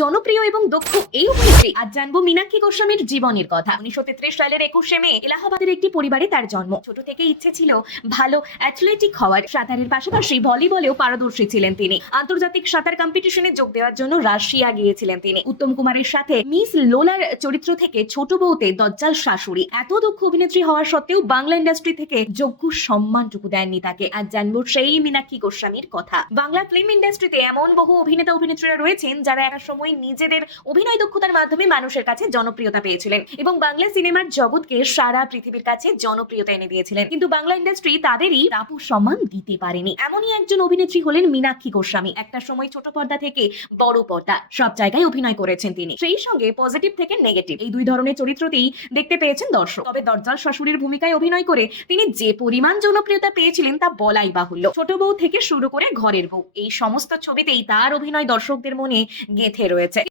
জনপ্রিয় এবং দক্ষ এই অভিনেত্রী। আজ জানবো মীনাক্ষী গোস্বামীর জীবনের কথা। 1933 সালের 21শে মে এলাহাবাদের একটি পরিবারে তার জন্ম। ছোট থেকে ইচ্ছে ছিল ভালো অ্যাথলেটিক হওয়ার। সাঁতারের পাশাপাশি ভলিবলেও পারদর্শী ছিলেন তিনি। আন্তর্জাতিক সাঁতার কম্পিটিশনে যোগ দেওয়ার জন্য রাশিয়া গিয়েছিলেন তিনি। উত্তম কুমারের সাথে মিস লোলার চরিত্র থেকে ছোট বউতে দজ্জাল শাশুড়ি। এত দক্ষ অভিনেত্রী হওয়া সত্ত্বেও বাংলা ইন্ডাস্ট্রি থেকে যোগ্য সম্মানটুকু দেননি তাকে। আজ জানবো সেই মীনাক্ষী গোস্বামীর কথা। বাংলা ফিল্ম ইন্ডাস্ট্রিতে এমন বহু অভিনেতা অভিনেত্রীরা রয়েছেন যারা একটা সময় নিজেদের অভিনয় দক্ষতার মাধ্যমে মানুষের কাছে জনপ্রিয়তা পেয়েছিলেন এবং বাংলা সিনেমার জগৎকে সারা পৃথিবীর কাছে জনপ্রিয়তা এনে দিয়েছিলেন, কিন্তু বাংলা ইন্ডাস্ট্রি তাদেরই প্রাপ্য সম্মান দিতে পারেনি। এমনই একজন অভিনেত্রী হলেন মীনাক্ষী গোস্বামী। একটা সময় ছোট পর্দা থেকে বড় পর্দা সব জায়গায় অভিনয় করেছেন তিনি। সেই সঙ্গে পজিটিভ থেকে নেগেটিভ এই দুই ধরনের চরিত্রতেই দেখতে পেয়েছেন দর্শক। তবে দজ্জাল শাশুড়ির ভূমিকায় অভিনয় করে তিনি যে পরিমাণ জনপ্রিয়তা পেয়েছিলেন তা বলাই বাহুল্য। ছোট বউ থেকে শুরু করে ঘরের বউ এই সমস্ত ছবিতেই তার অভিনয় দর্শকদের মনে গেঁথে রয়েছে।